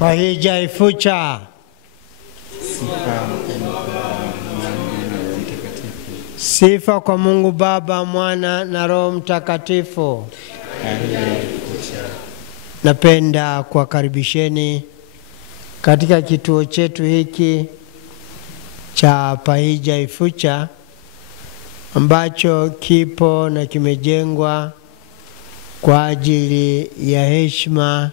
Pahija Ifucha. Sifa kwa Mungu Baba, Mwana na Roho Mtakatifu. Napenda kuwakaribisheni katika kituo chetu hiki cha Pahija Ifucha ambacho kipo na kimejengwa kwa ajili ya heshima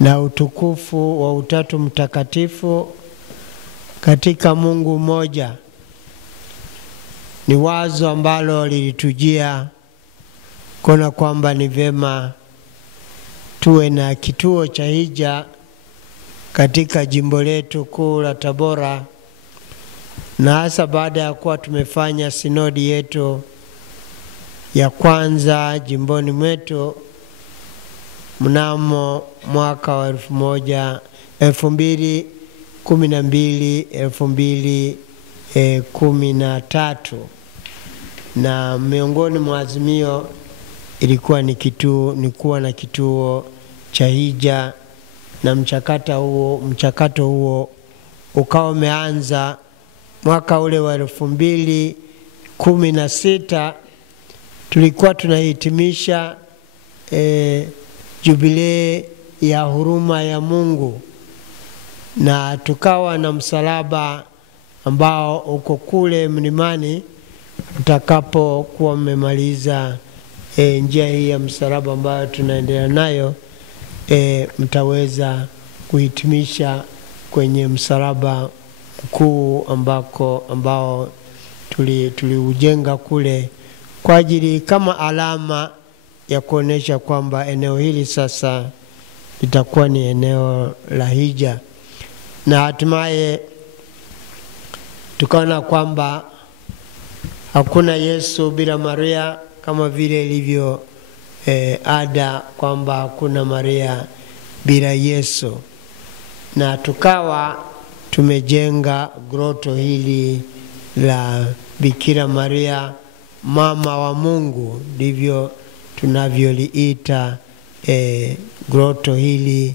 na utukufu wa Utatu Mtakatifu katika Mungu mmoja. Ni wazo ambalo lilitujia kuna kwamba ni vema tuwe na kituo cha hija katika jimbo letu kuu la Tabora, na hasa baada ya kuwa tumefanya sinodi yetu ya kwanza jimboni mwetu mnamo mwaka wa 2012-2013, na miongoni mwa azimio ilikuwa ni kuwa na kituo cha hija, na mchakato huo ukawa umeanza mwaka ule wa 2016. Tulikuwa tunahitimisha jubilee ya huruma ya Mungu, na tukawa na msalaba ambao uko kule mlimani. Utakapokuwa mmemaliza njia hii ya msalaba ambayo tunaendelea nayo, mtaweza kuhitimisha kwenye msalaba mkuu ambao tuliujenga kule kwa ajili kama alama ya kuonesha kwamba eneo hili sasa litakuwa ni eneo la hija. Na hatimaye tukaona kwamba hakuna Yesu bila Maria, kama vile ilivyo ada kwamba hakuna Maria bila Yesu. Na tukawa tumejenga groto hili la Bikira Maria mama wa Mungu, ndivyo tunavyoliita groto hili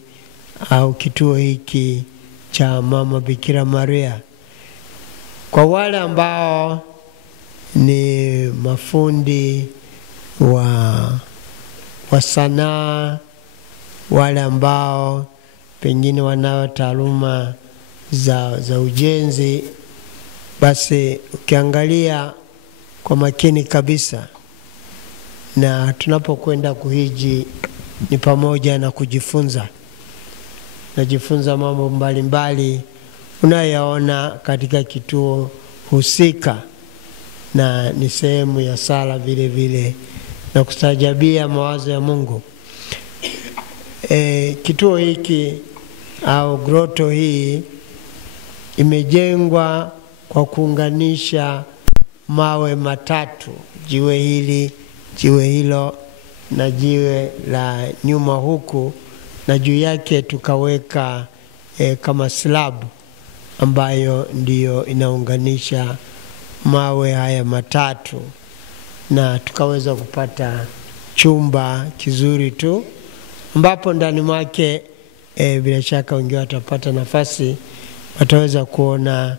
au kituo hiki cha mama Bikira Maria. Kwa wale ambao ni mafundi wa sanaa, wale ambao pengine wanao taaluma za ujenzi, basi ukiangalia kwa makini kabisa, na tunapokwenda kuhiji ni pamoja na najifunza mambo mbalimbali unayoona katika kituo husika, na ni sehemu ya sala vile vile na kustajabia mawazo ya Mungu. Kituo hiki au groto hii imejengwa kwa kuunganisha mawe matatu, jiwe hili, jiwe hilo na jiwe la nyuma huku, na juu yake tukaweka kama slab ambayo ndiyo inaunganisha mawe haya matatu, na tukaweza kupata chumba kizuri tu ambapo ndani mwake bila shaka wengine watapata nafasi, wataweza kuona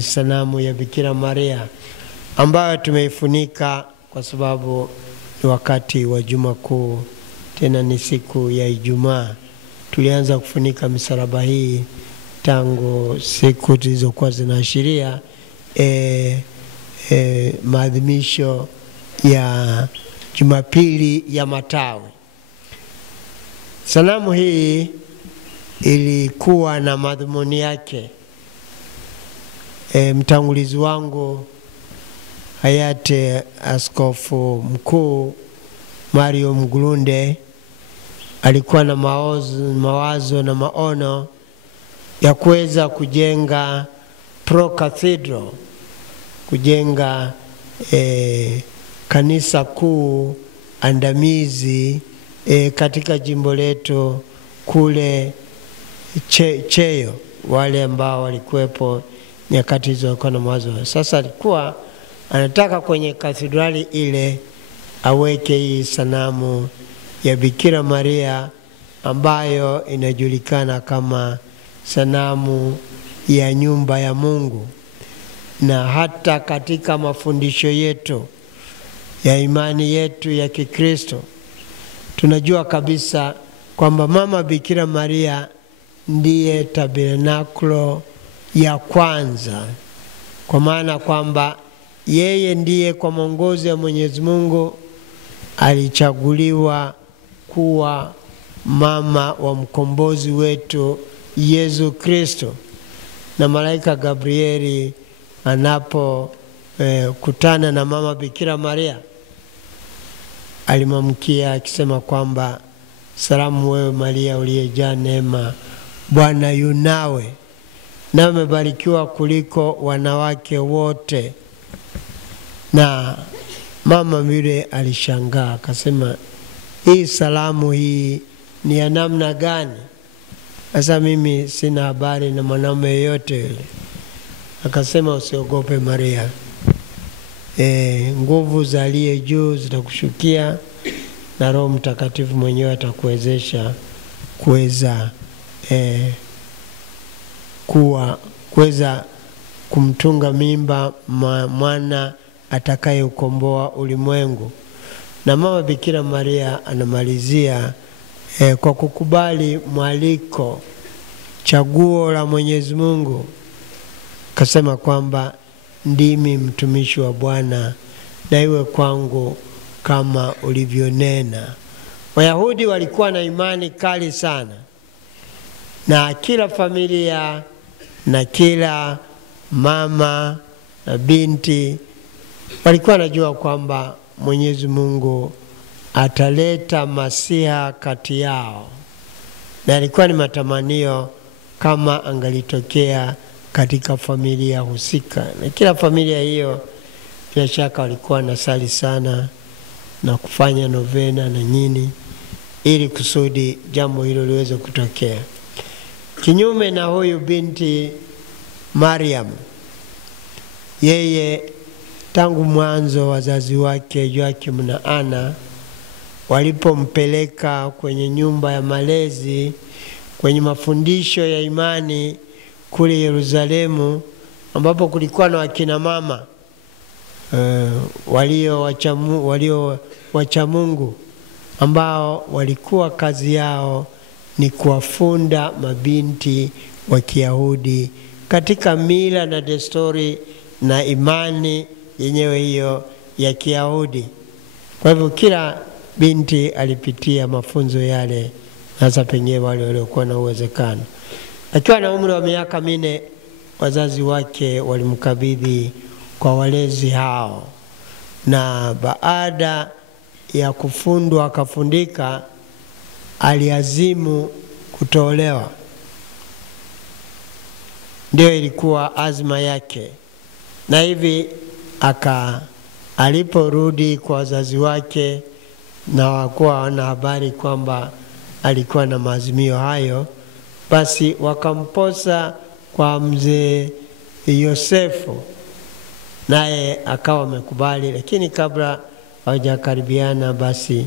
sanamu ya Bikira Maria ambayo tumeifunika kwa sababu ni wakati wa Juma Kuu, tena ni siku ya Ijumaa. Tulianza kufunika misalaba hii tangu siku zilizokuwa zinaashiria maadhimisho ya Jumapili ya Matawi. Sanamu hii ilikuwa na madhumuni yake. Mtangulizi wangu hayati Askofu Mkuu Mario Mgulunde alikuwa na mawazo na maono ya kuweza kujenga pro cathedral, kujenga kanisa kuu andamizi katika jimbo letu kule Cheyo. Wale ambao walikuwepo nyakati hizo walikuwa na mawazo. Sasa alikuwa anataka kwenye kathedrali ile aweke hii sanamu ya Bikira Maria ambayo inajulikana kama sanamu ya nyumba ya Mungu. Na hata katika mafundisho yetu ya imani yetu ya Kikristo tunajua kabisa kwamba Mama Bikira Maria ndiye tabernakulo ya kwanza, kwa maana kwamba yeye ndiye kwa mwongozo wa Mwenyezi Mungu alichaguliwa kuwa mama wa mkombozi wetu Yesu Kristo. Na malaika Gabrieli kutana na Mama Bikira Maria, alimwamkia akisema kwamba salamu wewe Maria uliyejaa neema, Bwana yu nawe, na umebarikiwa kuliko wanawake wote. Na mama yule alishangaa akasema, hii salamu hii ni ya namna gani? Sasa mimi sina habari na mwanaume yeyote yule. Akasema, usiogope Maria, nguvu za aliye juu zitakushukia na Roho Mtakatifu mwenyewe atakuwezesha kuweza kumtunga mimba mwana atakaye ukomboa ulimwengu. Na Mama Bikira Maria anamalizia kwa kukubali mwaliko, chaguo la Mwenyezi Mungu, kasema kwamba ndimi mtumishi wa Bwana, na iwe kwangu kama ulivyonena. Wayahudi walikuwa na imani kali sana, na kila familia na kila mama na binti walikuwa najua kwamba Mwenyezi Mungu ataleta Masiha kati yao, na ilikuwa ni matamanio kama angalitokea katika familia husika. Na kila familia hiyo bila shaka walikuwa nasali sana na kufanya novena na nini ili kusudi jambo hilo liweze kutokea. Kinyume na huyu binti Mariam, yeye tangu mwanzo wazazi wake Joakim na Ana walipompeleka kwenye nyumba ya malezi, kwenye mafundisho ya imani kule Yerusalemu, ambapo kulikuwa na wakina mama walio wacha Mungu, ambao walikuwa kazi yao ni kuwafunda mabinti wa Kiyahudi katika mila na desturi na imani yenyewe hiyo ya Kiyahudi. Kwa hivyo kila binti alipitia mafunzo yale, hasa pengine wale waliokuwa na uwezekano. Akiwa na umri wa miaka 4, wazazi wake walimkabidhi kwa walezi hao, na baada ya kufundwa akafundika, aliazimu kutolewa. Ndio ilikuwa azma yake. Na hivi aliporudi kwa wazazi wake na wakuwa wana habari kwamba alikuwa na maazimio hayo, basi wakamposa kwa mzee Yosefu, naye akawa amekubali. Lakini kabla hawajakaribiana, basi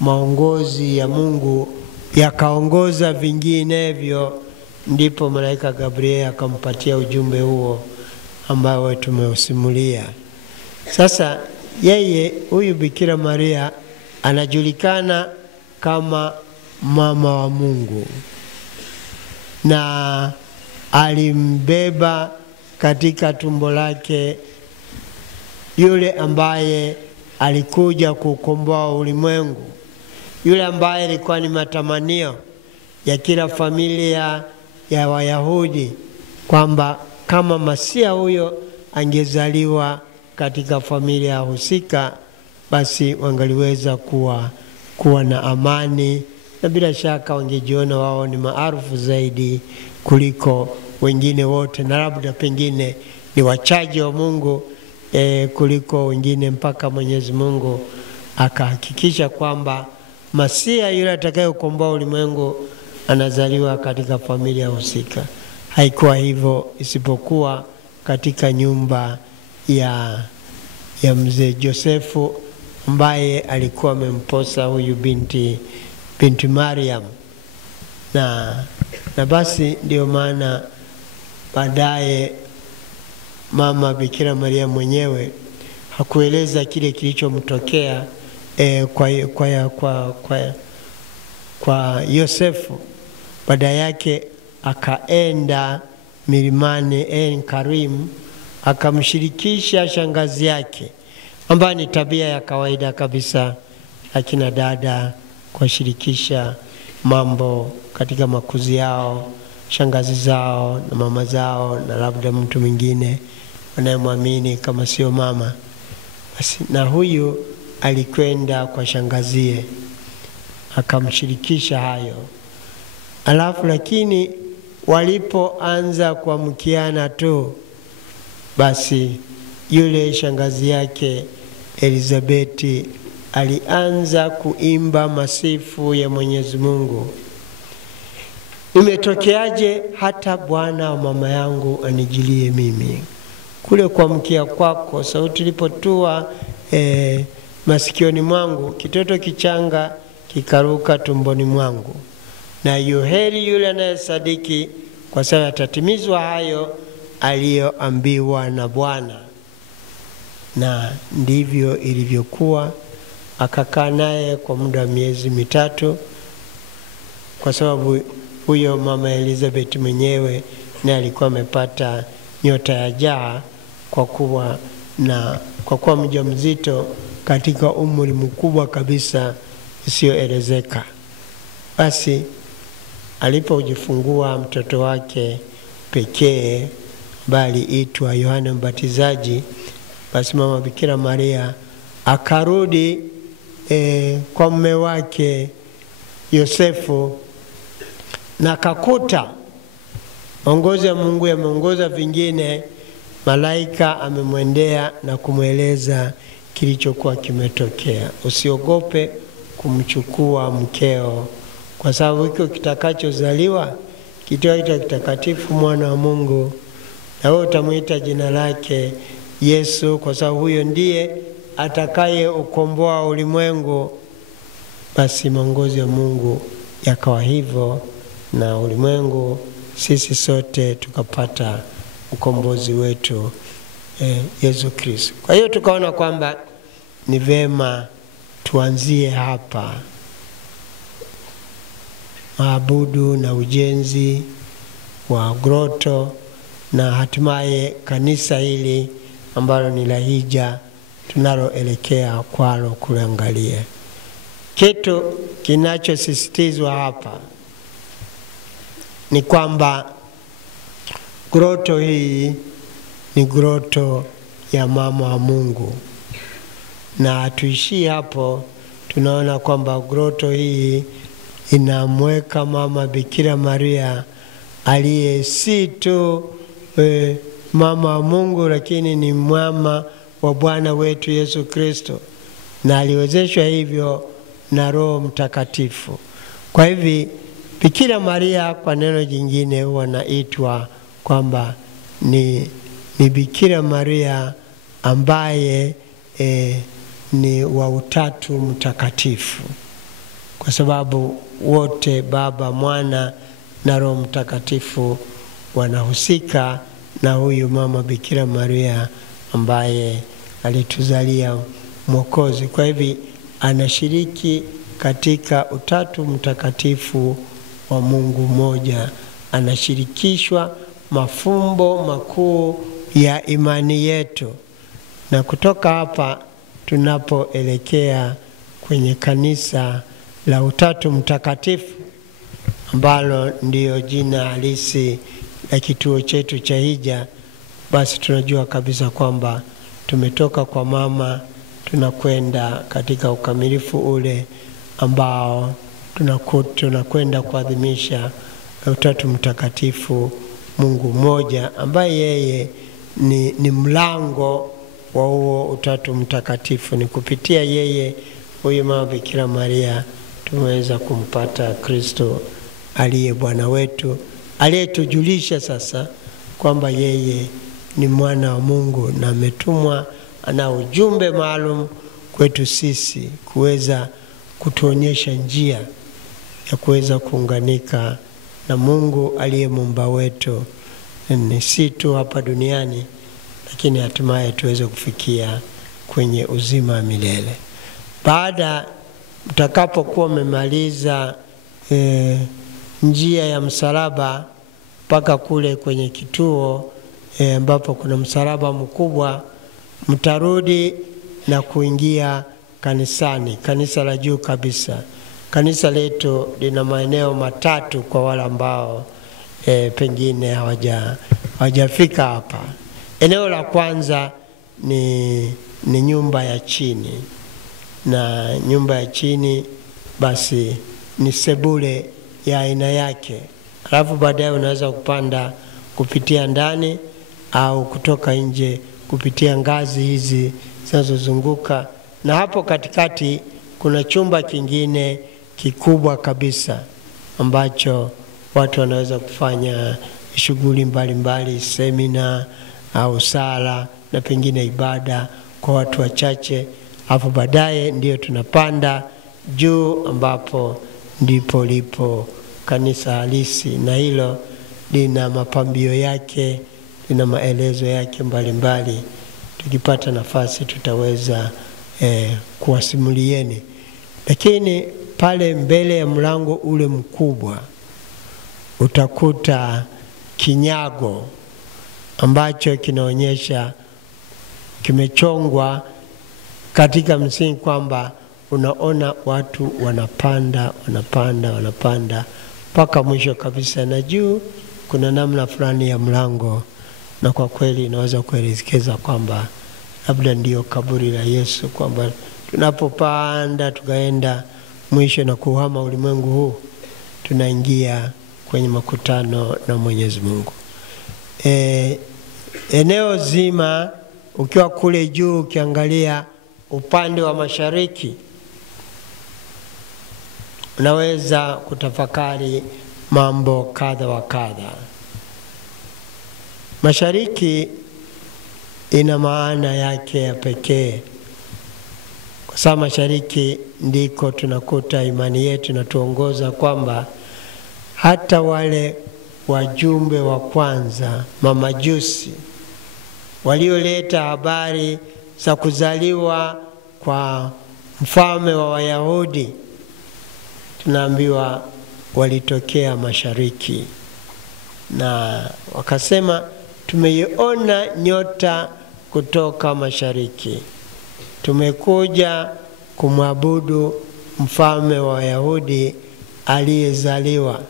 maongozi ya Mungu yakaongoza vinginevyo, ndipo malaika Gabriel akampatia ujumbe huo ambao tumeusimulia. Sasa yeye huyu Bikira Maria anajulikana kama mama wa Mungu, na alimbeba katika tumbo lake yule ambaye alikuja kukomboa ulimwengu, yule ambaye alikuwa ni matamanio ya kila familia ya Wayahudi, kwamba kama Masia huyo angezaliwa katika familia husika, basi wangaliweza kuwa na amani, na bila shaka wangejiona wao ni maarufu zaidi kuliko wengine wote, na labda pengine ni wachaji wa Mungu kuliko wengine, mpaka Mwenyezi Mungu akahakikisha kwamba Masia yule atakayekomboa ulimwengu anazaliwa katika familia husika. Haikuwa hivyo, isipokuwa katika nyumba ya mzee Josefu, ambaye alikuwa amemposa huyu binti Mariam. na basi ndio maana baadaye mama Bikira Maria mwenyewe hakueleza kile kilichomtokea kwa Yosefu. Baada yake akaenda milimani En Karim, akamshirikisha shangazi yake, ambayo ni tabia ya kawaida kabisa akina dada kuwashirikisha mambo katika makuzi yao shangazi zao na mama zao na labda mtu mwingine anayemwamini kama sio mama. Basi na huyu alikwenda kwa shangazie akamshirikisha hayo. Alafu lakini walipoanza kuamkiana tu, basi yule shangazi yake Elizabeti alianza kuimba masifu ya Mwenyezi Mungu. Imetokeaje hata Bwana wa mama yangu anijilie mimi? Kule kuamkia kwako sauti ilipotua masikioni mwangu, kitoto kichanga kikaruka tumboni mwangu. Na yuheri yule anayesadiki, kwa sababu atatimizwa hayo aliyoambiwa na Bwana. Na ndivyo ilivyokuwa. Akakaa naye kwa muda wa miezi 3, kwa sababu huyo mama Elizabeth mwenyewe naye alikuwa amepata nyota ya jaa kwa kuwa mjamzito katika umri mkubwa kabisa usioelezeka. Basi alipojifungua mtoto wake pekee bali itwa Yohana Mbatizaji, basi mama Bikira Maria akarudi kwa mume wake Yosefu, na kakuta ongozi ya Mungu yameongoza vingine. Malaika amemwendea na kumweleza kilichokuwa kimetokea. Usiogope kumchukua mkeo, kwa sababu hiko kitakachozaliwa kitaitwa kitakatifu, mwana wa Mungu, na wewe utamuita jina lake Yesu, kwa sababu huyo ndiye atakaye ukomboa ulimwengu. Basi maongozi ya Mungu yakawa hivyo, na ulimwengu sisi sote tukapata ukombozi wetu Yesu Kristo. Kwa hiyo tukaona kwamba ni vema tuanzie hapa, maabudu na ujenzi wa groto, na hatimaye kanisa hili ambalo ni la hija tunaloelekea kwalo kuangalia. Kitu kinachosisitizwa hapa ni kwamba groto hii ni groto ya mama wa Mungu, na hatuishii hapo. Tunaona kwamba groto hii inamweka mama Bikira Maria aliye si tu mama wa Mungu, lakini ni mama wa Bwana wetu Yesu Kristo, na aliwezeshwa hivyo na Roho Mtakatifu. Kwa hivi Bikira Maria kwa neno jingine wanaitwa kwamba ni Bikira Maria ambaye ni wa Utatu Mtakatifu, kwa sababu wote Baba, Mwana na Roho Mtakatifu wanahusika na huyu mama Bikira Maria ambaye alituzalia Mwokozi. Kwa hivi anashiriki katika Utatu Mtakatifu wa Mungu mmoja, anashirikishwa mafumbo makuu ya imani yetu. Na kutoka hapa tunapoelekea kwenye kanisa la Utatu Mtakatifu, ambalo ndiyo jina halisi la kituo chetu cha hija, basi tunajua kabisa kwamba tumetoka kwa mama tunakwenda katika ukamilifu ule ambao tunakwenda kuadhimisha Utatu Mtakatifu, Mungu mmoja, ambaye yeye ni mlango wa huo Utatu Mtakatifu. Ni kupitia yeye, huyu mama Bikira Maria, tumeweza kumpata Kristo aliye Bwana wetu, aliyetujulisha sasa kwamba yeye ni mwana wa Mungu na ametumwa, ana ujumbe maalum kwetu sisi kuweza kutuonyesha njia. ya kuweza kuunganika na Mungu aliye muumba wetu, ni si tu hapa duniani, lakini hatimaye tuweze kufikia kwenye uzima wa milele. Baada mtakapokuwa mmemaliza njia ya msalaba mpaka kule kwenye kituo ambapo kuna msalaba mkubwa, mtarudi na kuingia kanisani, kanisa la juu kabisa. Kanisa letu lina maeneo matatu kwa wale ambao pengine hawajafika hapa. Eneo la kwanza ni nyumba ya chini, na nyumba ya chini basi ni sebule ya aina yake. Alafu baadaye unaweza kupanda kupitia ndani au kutoka nje kupitia ngazi hizi zinazozunguka, na hapo katikati kuna chumba kingine kikubwa kabisa ambacho watu wanaweza kufanya shughuli mbalimbali, semina au sala na pengine ibada kwa watu wachache. Hapo baadaye ndio tunapanda juu ambapo ndipo lipo kanisa halisi, na hilo lina mapambio yake, lina maelezo yake mbalimbali. Tukipata nafasi tutaweza kuwasimulieni. Lakini pale mbele ya mlango ule mkubwa utakuta kinyago ambacho kinaonyesha, kimechongwa katika msingi kwamba unaona watu wanapanda mpaka mwisho kabisa, na juu kuna namna fulani ya mlango, na kwa kweli inaweza kuelekeza kwamba labda ndio kaburi la Yesu, kwamba tunapopanda tukaenda mwisho na kuhama ulimwengu huu, tunaingia kwenye makutano na Mwenyezi Mungu. Eneo zima ukiwa kule juu ukiangalia upande wa mashariki, unaweza kutafakari mambo kadha wa kadha. Mashariki ina maana yake ya pekee, kwa sababu mashariki ndiko tunakuta imani yetu na tuongoza kwamba hata wale wajumbe wa kwanza, mamajusi, walioleta habari za kuzaliwa kwa mfalme wa Wayahudi, tunaambiwa walitokea mashariki, na wakasema tumeiona nyota kutoka mashariki, tumekuja kumwabudu mfalme wa Wayahudi aliyezaliwa.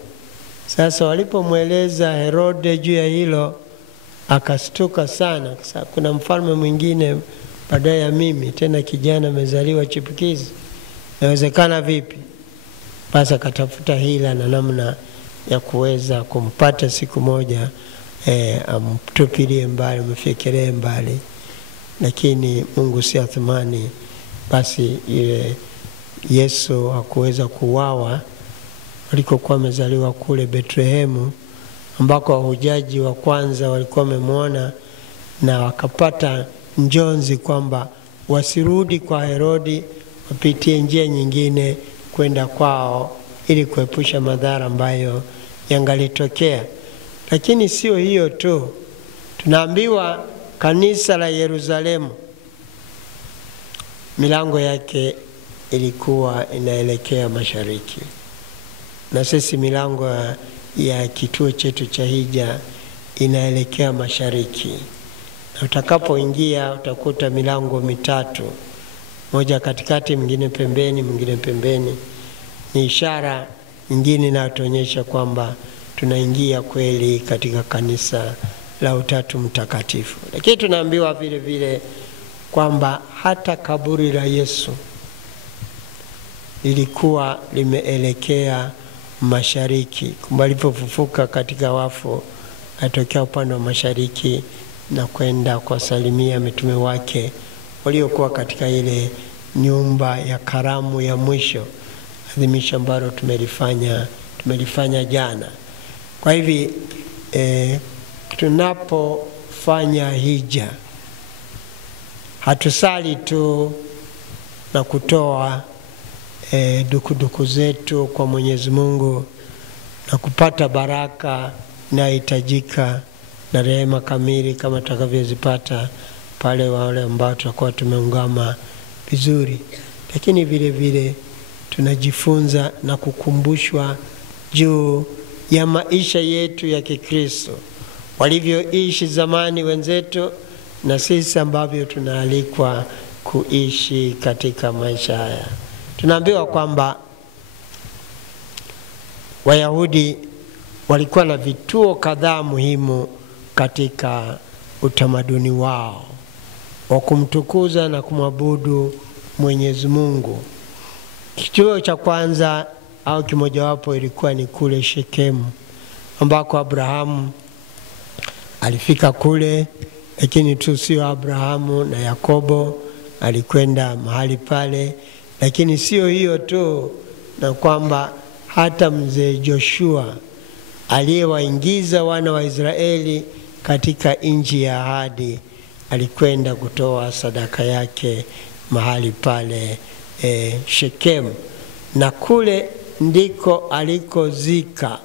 Sasa walipomweleza Herode juu ya hilo, akastuka sana, kwa sababu kuna mfalme mwingine baada ya mimi, tena kijana amezaliwa chipukizi, inawezekana vipi? Basi akatafuta hila na namna ya kuweza kumpata siku moja, amtupilie mbali, mfikelee mbali. Lakini Mungu si athumani, basi ile Yesu hakuweza kuuawa alikokuwa amezaliwa kule Bethlehemu, ambako wahujaji wa kwanza walikuwa wamemwona na wakapata njonzi kwamba wasirudi kwa Herodi, wapitie njia nyingine kwenda kwao ili kuepusha madhara ambayo yangalitokea. Lakini sio hiyo tu, tunaambiwa kanisa la Yerusalemu milango yake ilikuwa inaelekea mashariki, na sisi milango ya kituo chetu cha hija inaelekea mashariki. Na utakapoingia utakuta milango mitatu, moja katikati, mwingine pembeni, mwingine pembeni. Ni ishara nyingine inayotuonyesha kwamba tunaingia kweli katika kanisa la Utatu Mtakatifu. Lakini tunaambiwa vile vile kwamba hata kaburi la Yesu lilikuwa limeelekea mashariki. Kumbe alipofufuka katika wafu, atokea upande wa mashariki na kwenda kuwasalimia mitume wake waliokuwa katika ile nyumba ya karamu ya mwisho, adhimisho ambalo tumelifanya jana. Kwa hivi tunapofanya hija, hatusali tu na kutoa dukuduku zetu kwa Mwenyezi Mungu na kupata baraka inayohitajika na rehema kamili kama tutakavyozipata pale wale ambao tutakuwa tumeungama vizuri. Lakini vile vile tunajifunza na kukumbushwa juu ya maisha yetu ya Kikristo, walivyoishi zamani wenzetu na sisi ambavyo tunaalikwa kuishi katika maisha haya. Tunaambiwa kwamba Wayahudi walikuwa na vituo kadhaa muhimu katika utamaduni wao wa kumtukuza na kumwabudu Mwenyezi Mungu. Kituo cha kwanza au kimojawapo ilikuwa ni kule Shekemu, ambako Abrahamu alifika kule. Lakini tu sio Abrahamu na Yakobo alikwenda mahali pale. Lakini sio hiyo tu, na kwamba hata mzee Joshua aliyewaingiza wana wa Israeli katika nchi ya ahadi alikwenda kutoa sadaka yake mahali pale Shekemu, na kule ndiko alikozika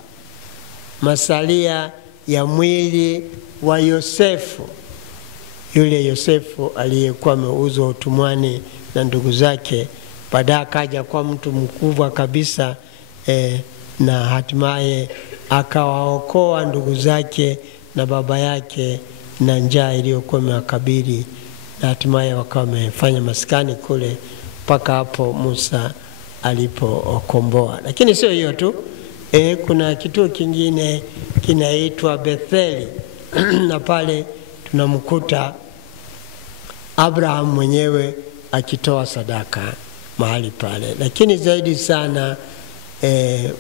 masalia ya mwili wa Yosefu, yule Yosefu aliyekuwa ameuzwa utumwani na ndugu zake. Baadaye akaja kwa mtu mkubwa kabisa na hatimaye akawaokoa ndugu zake na baba yake na njaa iliyokuwa imewakabili, na hatimaye wakawa wamefanya maskani kule mpaka hapo Musa alipookomboa. Lakini sio hiyo tu, kuna kituo kingine kinaitwa Betheli na pale tunamkuta Abraham mwenyewe akitoa sadaka mahali pale. Lakini zaidi sana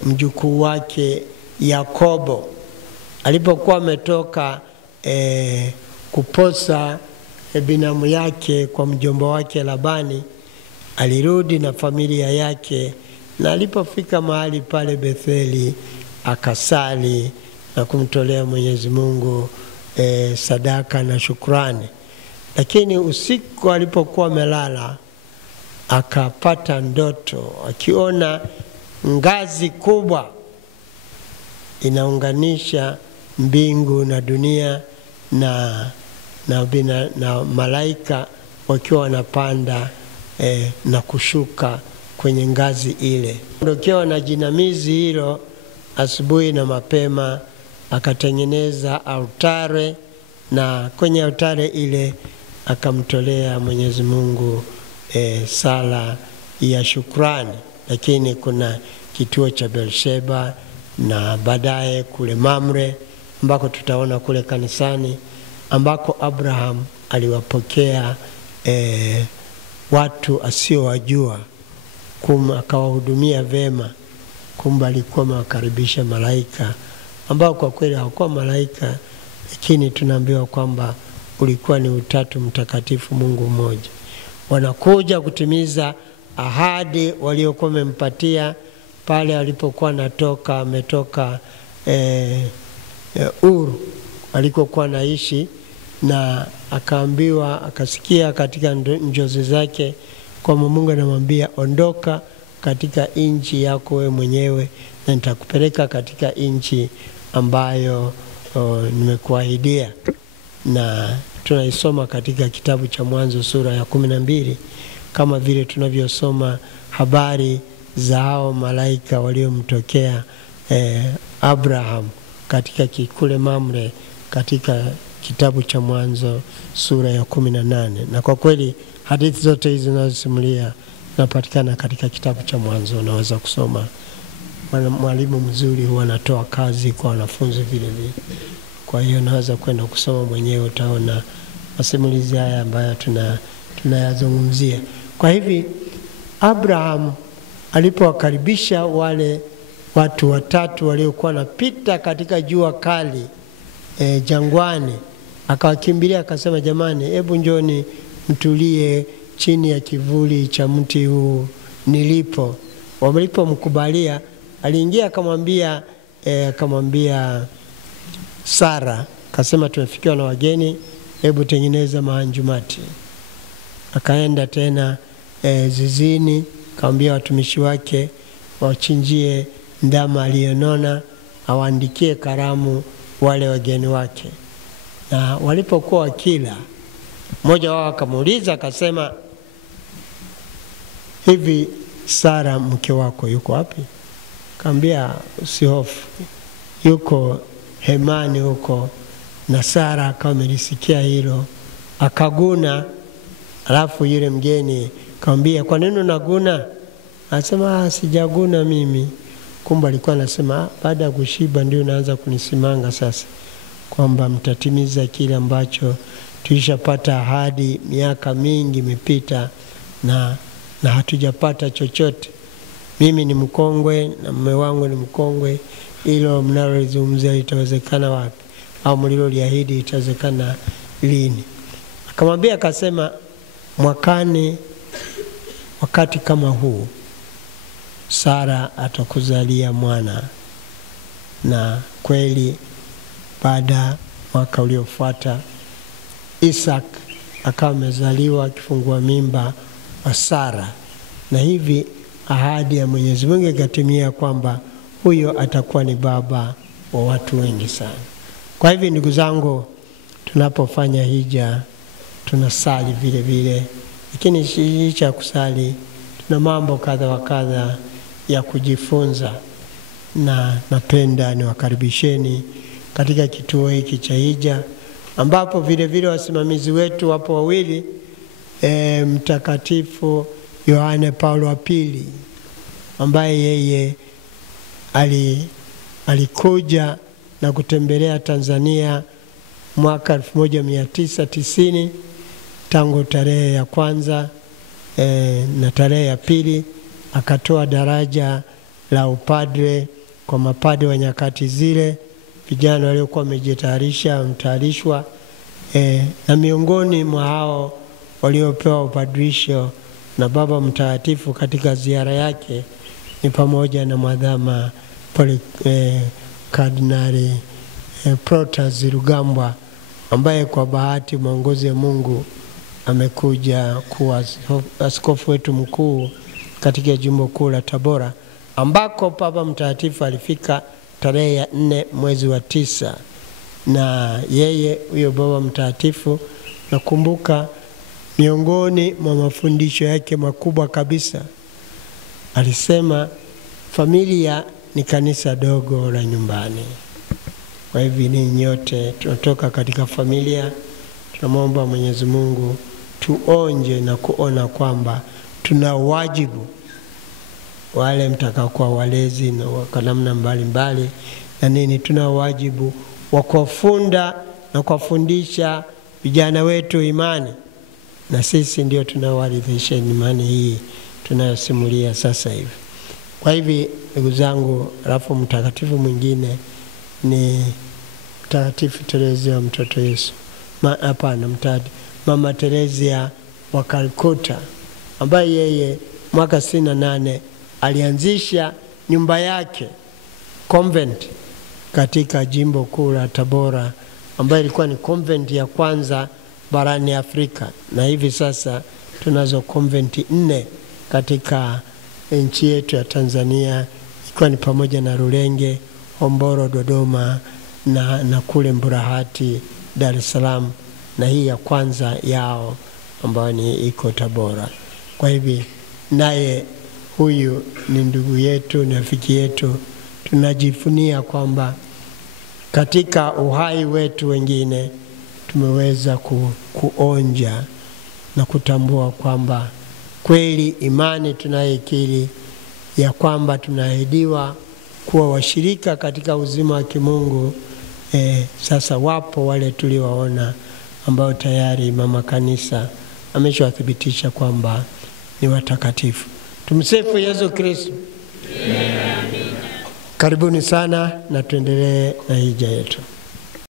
mjukuu wake Yakobo alipokuwa ametoka kuposa binamu yake kwa mjomba wake Labani, alirudi na familia yake, na alipofika mahali pale Betheli akasali na kumtolea Mwenyezi Mungu sadaka na shukrani. Lakini usiku alipokuwa amelala akapata ndoto, akiona ngazi kubwa inaunganisha mbingu na dunia na malaika wakiwa wanapanda na kushuka kwenye ngazi ile. Ndokewa na jinamizi hilo, asubuhi na mapema akatengeneza altare, na kwenye altare ile akamtolea Mwenyezi Mungu sala ya shukrani. Lakini kuna kituo cha Beersheba na baadaye kule Mamre, ambako tutaona kule kanisani ambako Abraham aliwapokea watu asiowajua, akawahudumia vema. Kumbe alikuwa amewakaribisha malaika ambao kwa kweli hawakuwa malaika, lakini tunaambiwa kwamba ulikuwa ni Utatu Mtakatifu, Mungu mmoja. Wanakuja kutimiza ahadi waliokuwa wamempatia pale alipokuwa ametoka Uru alikokuwa naishi, na akaambiwa, akasikia katika njozi zake kwamba Mungu anamwambia, ondoka katika nchi yako wewe mwenyewe na nitakupeleka katika nchi ambayo nimekuahidia. Na tunaisoma katika kitabu cha Mwanzo sura ya 12, kama vile tunavyosoma habari za hao malaika waliomtokea Abraham katika kule Mamre katika kitabu cha Mwanzo sura ya 18. Na kwa kweli hadithi zote hizi zinazosimulia zinapatikana katika kitabu cha Mwanzo, unaweza kusoma. Mwalimu mzuri huwa anatoa kazi kwa wanafunzi vile vile. Kwa hiyo naweza kwenda kusoma mwenyewe, utaona masimulizi haya ambayo tunayazungumzia. Kwa hivi Abraham alipowakaribisha wale watu watatu waliokuwa wanapita katika jua kali jangwani, akawakimbilia akasema, jamani, hebu njoni mtulie chini ya kivuli cha mti huu nilipo. Walipomkubalia, aliingia akamwambia Sara, akasema, tumefikiwa na wageni, hebu tengeneza mahanjumati. Akaenda tena zizini kaambia watumishi wake wachinjie ndama aliyonona, awaandikie karamu wale wageni wake. Na walipokuwa wakila, mmoja wao akamuuliza akasema, hivi Sara mke wako yuko wapi? Kaambia, usihofu, yuko hemani huko. Na Sara akawa amelisikia hilo, akaguna. Alafu yule mgeni kaambia, kwa nini unaguna? Anasema, sijaguna mimi. Kumbe alikuwa anasema, baada ya kushiba ndio unaanza kunisimanga sasa, kwamba mtatimiza kile ambacho tulishapata ahadi miaka mingi imepita na hatujapata chochote. Mimi ni mkongwe na mume wangu ni mkongwe, hilo mnalozungumzia litawezekana wapi? Au mliloliahidi litawezekana lini? Akamwambia, akasema, mwakani wakati kama huu Sara atakuzalia mwana. Na kweli baada mwaka uliofuata Isaac akawa amezaliwa akifungua mimba wa Sara, na hivi ahadi ya Mwenyezi Mungu ikatimia kwamba huyo atakuwa ni baba wa watu wengi sana. Kwa hivyo ndugu zangu, tunapofanya hija tunasali vile vile, lakini licha ya kusali tuna mambo kadha wa kadha ya kujifunza. Na napenda niwakaribisheni katika kituo hiki cha hija, ambapo vile vile wasimamizi wetu wapo wawili, Mtakatifu Yohane Paulo wa Pili, ambaye yeye alikuja na kutembelea Tanzania mwaka 1990 tangu tarehe ya kwanza na tarehe ya pili, akatoa daraja la upadre kwa mapadre wa nyakati zile, vijana waliokuwa wametayarishwa, na miongoni mwa hao waliopewa upadrisho na Baba Mtakatifu katika ziara yake ni pamoja na Mwadhama Kardinali Protas Rugambwa, ambaye kwa bahati mwongozi wa Mungu amekuja kuwa askofu wetu mkuu katika jimbo kuu la Tabora, ambako Baba Mtakatifu alifika tarehe ya 4 mwezi wa 9. Na yeye huyo Baba Mtakatifu, nakumbuka miongoni mwa mafundisho yake makubwa kabisa, alisema familia ni kanisa dogo la nyumbani. Kwa hivyo ni nyote tunatoka katika familia. Tunamwomba Mwenyezi Mungu tuonje na kuona kwamba tuna wajibu, wale mtakaokuwa walezi na kwa namna mbalimbali na nini, tuna wajibu wa kuwafunda na kuwafundisha vijana wetu imani, na sisi ndio tunawarithisha imani hii tunayosimulia sasa hivi. Kwa hivi ndugu zangu, alafu mtakatifu mwingine ni Mtakatifu Teresa mtoto Yesu. Mama Teresa wa Calcutta, ambaye yeye mwaka 68 alianzisha nyumba yake convent katika jimbo kuu la Tabora, ambayo ilikuwa ni convent ya kwanza barani Afrika. Na hivi sasa tunazo convent 4 katika nchi yetu ya Tanzania, ikiwa ni pamoja na Rulenge, Hombolo Dodoma na kule Mburahati Dar es Salaam, na hii ya kwanza yao ambayo ni iko Tabora. Kwa hivi naye huyu ni ndugu yetu, ni rafiki yetu. Tunajifunia kwamba katika uhai wetu wengine tumeweza kuonja na kutambua kwamba kweli imani tunayokiri ya kwamba tunaahidiwa kuwa washirika katika uzima wa kimungu. Sasa wapo wale tuliwaona ambao tayari mama kanisa ameshawathibitisha kwamba ni watakatifu. Tumsifu Yesu Kristo. Karibuni sana na tuendelee na hija yetu.